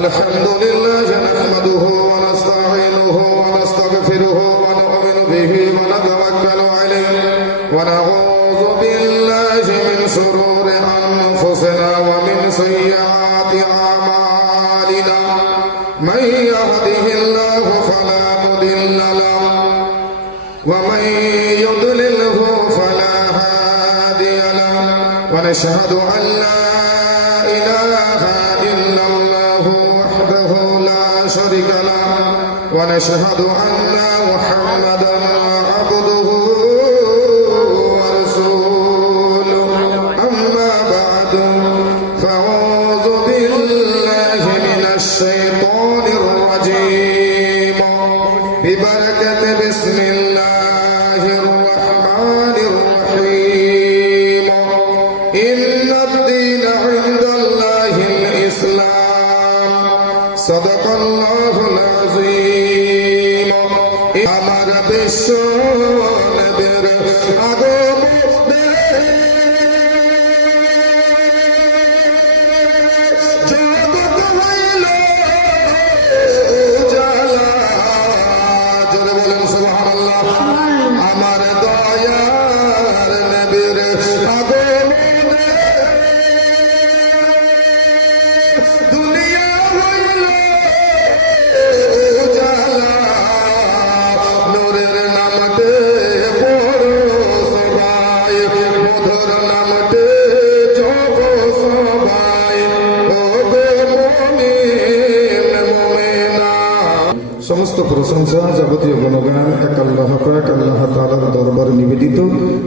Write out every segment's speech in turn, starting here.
الحمد لله نحمده ونستعينه ونستغفره ونؤمن به ونتوكل عليه ونعوذ بالله من شرور أنفسنا ومن سيئات أعمالنا من يهده الله فلا مضل له ومن يضلله فلا هادي له ونشهد أن لا إله إلا الله وحده لا شريك له ونشهد أن محمدا عبده ورسوله أما بعد فأعوذ بالله من الشيطان الرجيم ببركة بسم الله الرحمن الرحيم إن الدين عند الله الإسلام صدق الله العظيم আমার বিশ্ব নবীর আগমনে জগৎ হইল উজালা জোরে বলেন সুবহানাল্লাহ আমার দয়ার নবীর আগমনে দুনিয়া হইল উজালা নূরের নামতে পড়ো সবাই মধুর নামতে জপো সবাই ও গো মুমিন মুমিনা। সমস্ত প্রশংসা যাবতীয় গুণগান এক আল্লাহ পাক আল্লাহ তাআলার দরবারে নিবেদিত,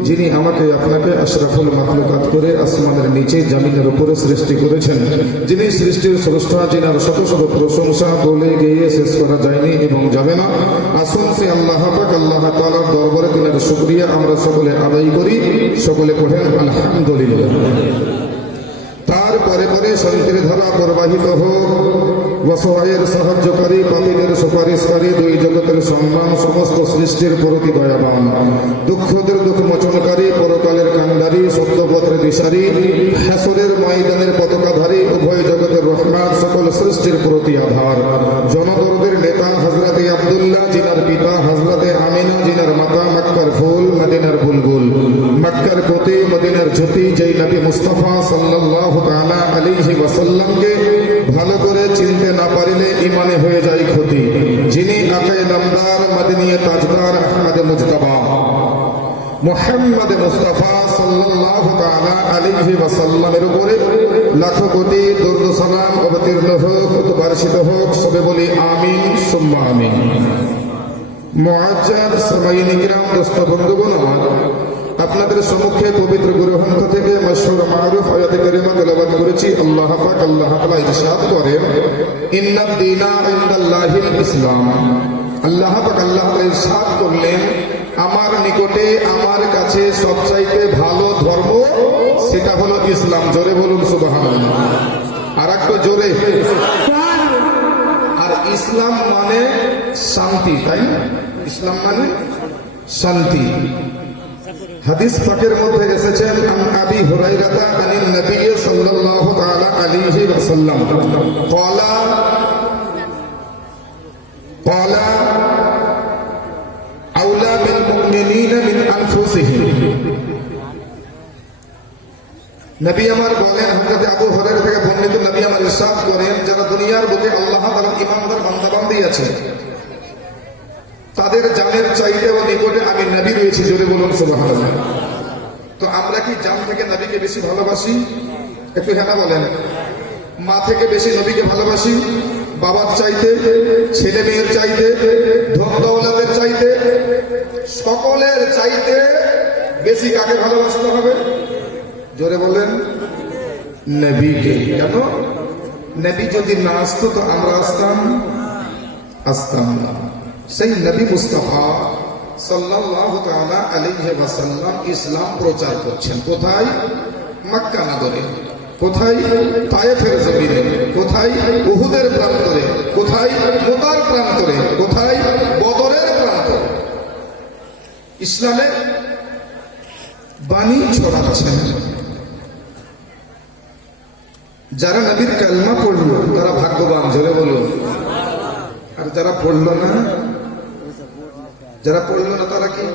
যিনি আমাকে আপনাকে আশরাফুল মাখলুকাত করে আসমানের নিচে জমিনের উপরে সৃষ্টি করেছেন, যিনি সৃষ্টির স্রষ্টা, যিনার শত শত প্রশংসা বলে গিয়ে শেষ করা যায়নি এবং যাবে না। আসুন সে আল্লাহ পাক আল্লাহ তাআলার দরবারে তিনার শুকরিয়া আমরা সকলে আদায় করি। সকলে পড়েন আলহামদুলিল্লাহ। তারপরে পরে শান্তির ধারা প্রবাহিত হোক, অসহায়ের সাহায্যকারী, পাপীদের সুপারিশকারী, দুই জগতের সম্মান, সমস্ত সৃষ্টির প্রতি দয়াবান, দুঃখদের দুঃখ মোচনকারী, পরকালের কান্ডারী, সত্যপথের দিশারী, হাসরের ময়দানের পতাকাধারী, উভয় জগতের রহমান, সকল সৃষ্টির প্রতি আধার, জনদরদের নেতা হযরতে আব্দুল্লাহ, জিনার পিতা হযরতে আমিনা, জিনার মাতা মক্কার ফুল মদিনার বুলবুল, মক্কার প্রতি মদিনার জ্যোতি, যেই নবী মুস্তাফা সাল্লাল্লাহু তাআলা আলাইহি ওয়াসাল্লামকে ভালো করে চিনতে না পারিলে ইমানে হয়ে যায় ক্ষতি, যিনি আকায়ে নামদার মদিনিয়া তাজদার আহমদ মুজতবা মুহাম্মদ মুস্তাফা সাল্লাল্লাহু তাআলা আলাইহি ওয়াসাল্লামের উপরে লাখো কোটি দরুদ সালাম অবতীর্ণ হোক, বর্ষিত হোক। সবে বলি আমিন সুম্মা আমিন। মুআজ্জাজ সামাইনি কিরাম, দোস্ত বন্ধুগণ আমার, আপনাদের সম্মুখে পবিত্র গ্রন্থ থেকে মশহুর মারুফ আয়াতে কারিমা তেলাওয়াত করেছি। আল্লাহ পাক আল্লাহ তাআলা ইরশাদ করেন, ইন্নাদ দীনা ইনদাল্লাহিল ইসলাম। আল্লাহ পাক আল্লাহ তাআলা ইরশাদ করলেন, আমার নিকটে আমার কাছে সবচাইতে ভালো ধর্ম সেটা হলো ইসলাম। জোরে বলুন সুবহানাল্লাহ। আর একটু জোরে। আর ইসলাম মানে শান্তি, তাই না? ইসলাম মানে শান্তি। হাদিস পাকের মধ্যে এসেছেন, আন আবি হুরায়রা আনিন নবী সাল্লাল্লাহু তাআলা আলাইহি ওয়াসাল্লাম ক্বালা আউলা বিল মুমিনিনা মিন আনফুসিহিম। নবী আমার বলেন, হযরত আবু হুরায়রা থেকে বর্ণিত, নবী আমার ইরশাদ করেন, যারা দুনিয়ার বুকে আল্লাহ তাআলার ঈমানদার বান্দা-বান্দী আছে, তাদের জানের চাইতেও নিকটে আমি নবী রয়েছি। জোরে বলুন সুবহানাল্লাহ। তো আমরা কি জান থেকে নবীকে বেশি ভালোবাসি? একটু হ্যাঁ বলেন। মা থেকে বেশি নবীকে ভালোবাসি? বাবার চাইতে, ছেলে মেয়ের চাইতে, ধন দৌলতের চাইতে, সকলের চাইতে বেশি কাকে ভালোবাসতে হবে? জোরে বলেন, নবীকে। কেন? নবী যদি না আসতো তো আমরা আসতাম না। সেই নবী মুস্তাফা সাল্লাল্লাহু তাআলা আলাইহি ওয়াসাল্লাম ইসলাম প্রচার করছেন। কোথায়? মক্কা নগরে। কোথায়? তায়েফের জমিনে। কোথায়? উহুদের প্রান্তরে। কোথায়? মুতার প্রান্তরে। কোথায়? বদরের প্রান্তরে। ইসলামের বাণী ছড়াচ্ছেন। যারা নবীর কালমা পড়লো তারা ভাগ্যবান, জোরে বলুন। আর যারা পড়লো না, তারা কি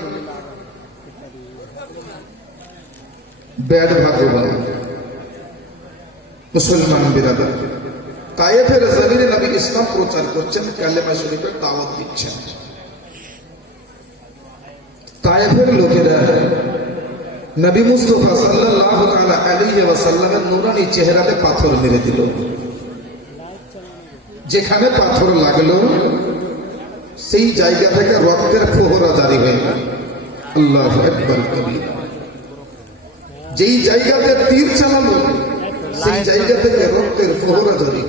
ব্যাড ভাগ্যবান। মুসলমান বিরাদর, তায়েফের জমিনে নবী ইসলাম প্রচার করছেন, কালেমা শরীফের দাওয়াত দিচ্ছেন। তায়েফের লোকেরা নবী মুস্তাফা সাল্লাল্লাহু তাআলা আলাইহি ওয়াসাল্লামের নূরানী চেহারাতে পাথর মেরে দিল। যেখানে পাথর লাগলো সেই জায়গা থেকে রক্তের ফোহরা জারি হয়ে গেল। আল্লাহু আকবার কবীর। যেই জায়গাতে তীর চালালো সেই জায়গা থেকে রক্তের ফোহরা জারি।